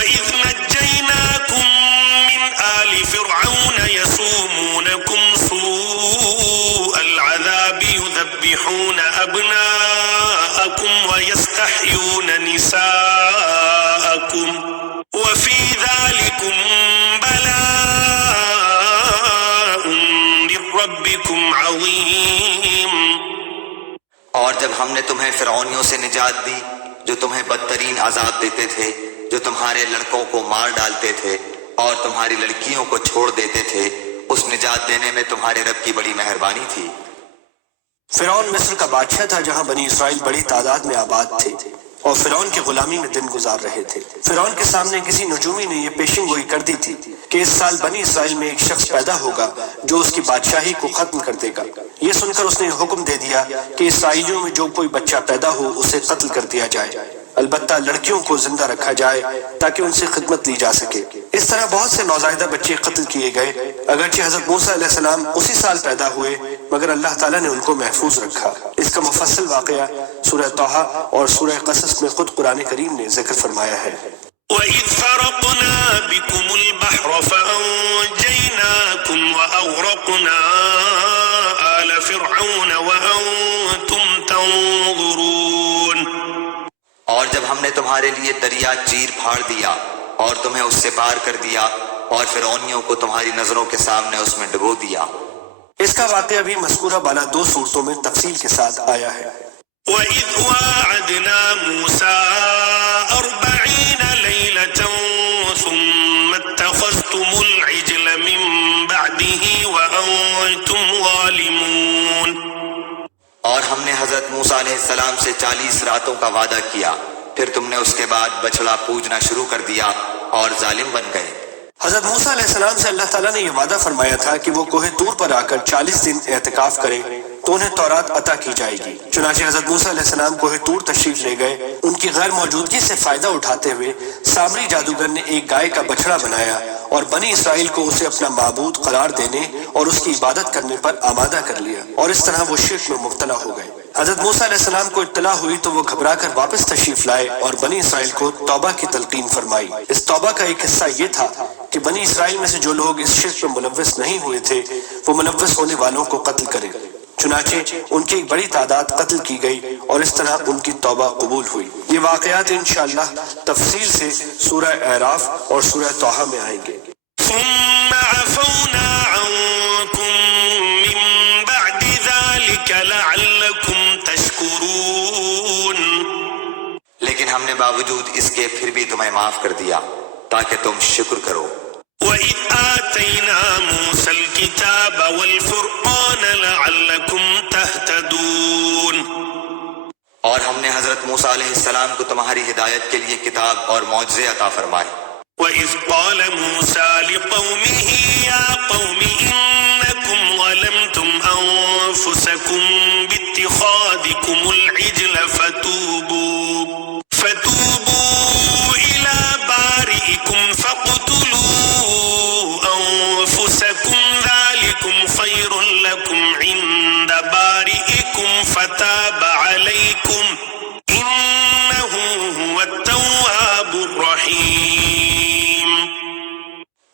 وَإِذْ نَجَّيْنَاكُمْ مِنْ آلِ فِرْعَوْنَ يَسُومُونَكُمْ سُوءَ الْعَذَابِ يُذَبِّحُونَ أَبْنَاءَكُمْ وَيَسْتَحْيُونَ نِسَاءَكُمْ وَفِي ذَلِكُمْ بَلَاءٌ مِّن رَّبِّكُمْ عَظِيمٌ۔ اور جب ہم نے تمہیں فرعونیوں سے نجات دی جو تمہیں بدترین عذاب دیتے تھے، جو تمہارے لڑکوں کو مار ڈالتے تھے اور تمہاری لڑکیوں کو چھوڑ دیتے تھے، اس نجات دینے میں تمہارے رب کی بڑی مہربانی تھی۔ فرعون مصر کا بادشاہ تھا جہاں بنی اسرائیل بڑی تعداد میں آباد تھے اور فرعون کی غلامی میں دن گزار رہے تھے۔ فرعون کے سامنے کسی نجومی نے یہ پیشن گوئی کر دی تھی کہ اس سال بنی اسرائیل میں ایک شخص پیدا ہوگا جو اس کی بادشاہی کو ختم کر دے گا۔ یہ سن کر اس نے حکم دے دیا کہ اسرائیلیوں میں جو کوئی بچہ پیدا ہو اسے قتل کر دیا جائے، البتہ لڑکیوں کو زندہ رکھا جائے تاکہ ان سے خدمت لی جا سکے۔ اس طرح بہت سے نوزائیدہ بچے قتل کیے گئے، اگرچہ حضرت موسیٰ علیہ السلام اسی سال پیدا ہوئے مگر اللہ تعالیٰ نے ان کو محفوظ رکھا۔ اس کا مفصل واقعہ سورہ طٰہٰ اور سورہ قصص میں خود قرآن کریم نے ذکر فرمایا ہے۔ وَإِذْ فَرَقْنَا بِكُمُ الْبَحْرَ فَأَنْجَيْنَاكُمْ وَأَغْرَقْنَا آلَ فِرْعَوْنَ وَأَنْتُمْ تَنْظُرُونَ۔ اور جب ہم نے تمہارے لیے دریا چیر پھاڑ دیا اور تمہیں اس سے پار کر دیا اور فرعونیوں کو تمہاری نظروں کے سامنے اس میں ڈبو دیا۔ اس کا واقعہ بھی مذکورہ بالا 2 صورتوں میں تفصیل کے ساتھ آیا ہے۔ وَإِذْ وَاعَدْنَا مُوسَىٰ 40 لَيْلَةً ثُمَّ اتَّخَذْتُمُ الْعِجْلَ مِن بَعْدِهِ وَأَنْتُمْ ظَالِمُونَ۔ اور ہم نے حضرت موسیٰ علیہ السلام سے 40 راتوں کا وعدہ کیا، پھر تم نے اس کے بعد بچڑا پوجنا شروع کر دیا اور ظالم بن گئے۔ حضرت موسیٰ علیہ السلام سے اللہ تعالیٰ نے یہ وعدہ فرمایا تھا کہ وہ کوہ طور پر آ کر 40 دن اعتکاف کرے تو انہیں تورات عطا کی جائے گی۔ چنانچہ حضرت موسیٰ علیہ السلام کوہ طور تشریف لے گئے۔ ان کی غیر موجودگی سے فائدہ اٹھاتے ہوئے سامری جادوگر نے ایک گائے کا بچڑا بنایا اور بنی اسرائیل کو اسے اپنا معبود قرار دینے اور اس کی عبادت کرنے پر آمادہ کر لیا، اور اس طرح وہ شرک میں مبتلا ہو گئے۔ حضرت موسیٰ علیہ السلام کو اطلاع ہوئی تو وہ گھبرا کر واپس تشریف لائے اور بنی اسرائیل کو توبہ کی تلقین فرمائی۔ اس توبہ کا ایک حصہ یہ تھا کہ بنی اسرائیل میں سے جو لوگ اس شرک میں ملوث نہیں ہوئے تھے وہ ملوث ہونے والوں کو قتل کریں۔ چنانچہ ان کی ایک بڑی تعداد قتل کی گئی اور اس طرح ان کی توبہ قبول ہوئی۔ یہ واقعات انشاءاللہ تفصیل سے سورہ اعراف اور سورہ طٰہٰ میں آئیں گے۔ ثم عفونا عنكم من بعد ذلك لعلكم تشكرون۔ لیکن ہم نے باوجود اس کے پھر بھی تمہیں معاف کر دیا تاکہ تم شکر کرو۔ وَإِذْ آتَيْنَا مُوسَى الْكِتَابَ وَالْفُرْقَانَ لَعَلَّكُمْ تَهْتَدُونَ۔ اور ہم نے حضرت موسیٰ علیہ السلام کو تمہاری ہدایت کے لیے کتاب اور معجزے عطا فرمائے۔ وَإِذْ قَالَ مُوسَىٰ لِقَوْمِهِ يَا قَوْمِ إِنَّكُمْ ظَلَمْتُمْ أَنفُسَكُمْ بِاتِّخَاذِكُمُ الْعِجْلَ فَتُوبُوا إِلَىٰ بَارِئِكُمْ فَاقْتُلُوا أَنفُسَكُمْ ذَٰلِكُمْ خَيْرٌ لَكُمْ عِندَ بَارِئِكُمْ فَتَابَ عَلَيْكُمْ إِنَّهُ هُوَ التَّوَّابُ الرَّحِيمُ۔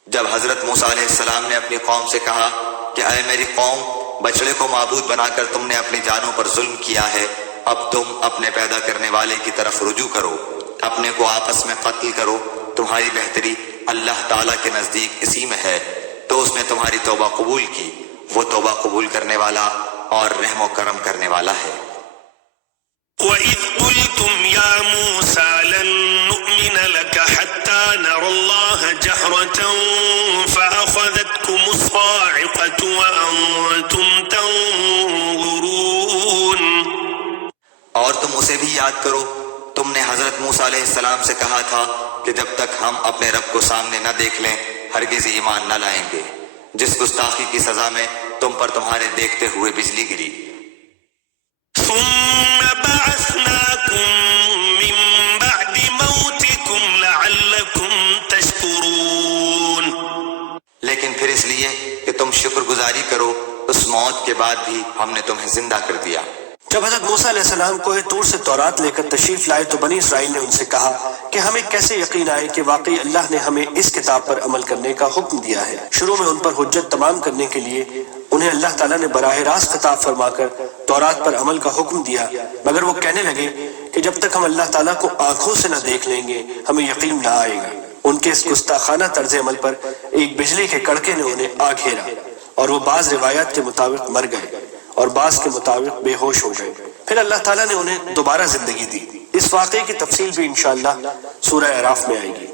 جب حضرت موسیٰ علیہ السلام نے اپنی قوم سے کہا کہ اے میری قوم، بچڑے کو معبود بنا کر تم نے اپنی جانوں پر ظلم کیا ہے، اب تم اپنے پیدا کرنے والے کی طرف رجوع کرو، اپنے کو آپس میں قتل کرو، تمہاری بہتری اللہ تعالیٰ کے نزدیک اسی میں ہے، تو اس نے تمہاری توبہ قبول کی، وہ توبہ قبول کرنے والا اور رحم و کرم کرنے والا ہے۔ وَإِذْ قُلْتُمْ يَا مُوسَىٰ لَن نُّؤْمِنَ لَكَ حَتَّىٰ نَرَى اللَّهَ جَهْرَةً فَأَخَذَتْكُمُ الصَّاعِقَةُ وَأَنتُمْ تَنظُرُونَ۔ اور تم اسے بھی یاد کرو، تم نے حضرت موسیٰ علیہ السلام سے کہا تھا کہ جب تک ہم اپنے رب کو سامنے نہ دیکھ لیں ہرگز ایمان نہ لائیں گے، جس گستاخی کی سزا میں تم پر تمہارے دیکھتے ہوئے بجلی گری۔ ثم بعثناكم من بعد موتكم لعلكم تشكرون۔ لیکن پھر اس لیے کہ تم شکر گزاری کرو، اس موت کے بعد بھی ہم نے تمہیں زندہ کر دیا۔ جب حضرت موسیٰ علیہ السلام کوہ طور سے تورات لے کر تشریف لائے تو بنی اسرائیل نے ان سے کہا کہ ہمیں کیسے یقین آئے کہ واقعی اللہ نے ہمیں اس کتاب پر عمل کرنے کا حکم دیا ہے۔ شروع میں ان پر حجت تمام کرنے کے لیے انہیں اللہ تعالیٰ نے براہ راست خطاب فرما کر تورات پر عمل کا حکم دیا، مگر وہ کہنے لگے کہ جب تک ہم اللہ تعالیٰ کو آنکھوں سے نہ دیکھ لیں گے ہمیں یقین نہ آئے گا۔ ان کے اس گستاخانہ طرز عمل پر ایک بجلی کے کڑکے نے انہیں آ گھیرا اور وہ بعض روایات کے مطابق مر گئے اور بعض کے مطابق بے ہوش ہو گئے۔ پھر اللہ تعالیٰ نے انہیں دوبارہ زندگی دی۔ اس واقعے کی تفصیل بھی انشاءاللہ سورہ اعراف میں آئے گی۔